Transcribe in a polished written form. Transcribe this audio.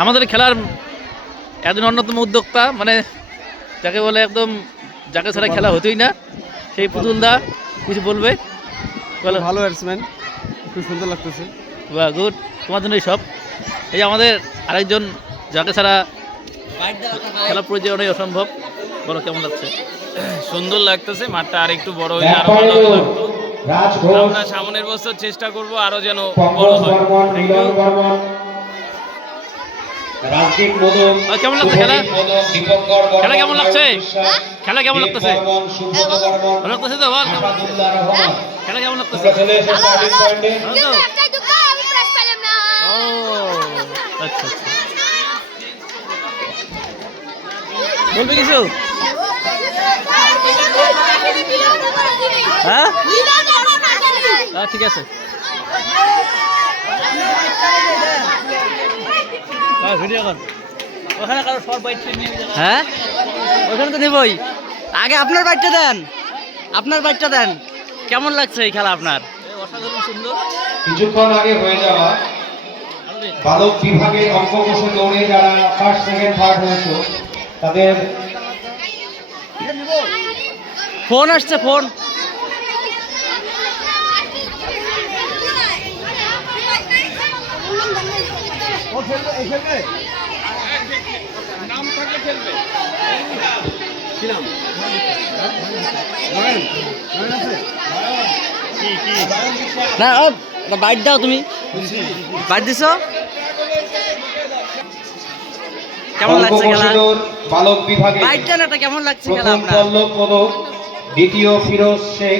আমাদের খেলার একজন অন্যতম উদ্যোক্তা, মানে যাকে বলে একদম যাকে ছাড়া খেলা হতোই না, সেই পুতুল দা কিছু বলবে। বলো। ভালো ব্যাটসম্যান, খুব সুন্দর লাগতেছে। বাহ, গুড, তোমার জন্যই সব। এই যে আমাদের আরেকজন, যাকে ছাড়া খেলা পরিচালনাই অসম্ভব। বলো কেমন লাগছে? সুন্দর লাগতেছে, মাঠটা আর একটু বড় হইলে আরো ভালো লাগতো। আমরা সামনের বছর চেষ্টা করব আরো যেন বড় হয়। কেমন লাগছে খেলা? খেলা কেমন লাগছে? খেলা কেমন লাগতেছে? ভালো লাগতেছে তো? বল খেলা কেমন লাগতেছে? ভালো তো? ও আচ্ছা আচ্ছা, বলবে কিছু? হ্যাঁ ঠিক আছে। ভিডিও কর। ওখানে কারো শর্ট বাইট নিয়ে যাবে। হ্যাঁ, ওখানে তো নেবই। আগে আপনার বাইটটা দেন, আপনার বাইটটা দেন। কেমন লাগছে এই খেলা আপনার? অসাধারণ সুন্দর। কিছুক্ষণ আগে হয়ে যাওয়া বালক বিভাগের অঙ্ক কৌশল দৌড়ে যারা ফার্স্ট সেকেন্ড থার্ড হয়েছে তাদের ফোন আসছে, ফোন। না বাইট দাও, তুমি বাইট দিছ। কেমন লাগছে খেলা? বালক বিভাগে বাইটটা না, কেমন লাগছে খেলা প্রথম আপনার? পল্লব পদক, দ্বিতীয় ফিরোজ শেখ।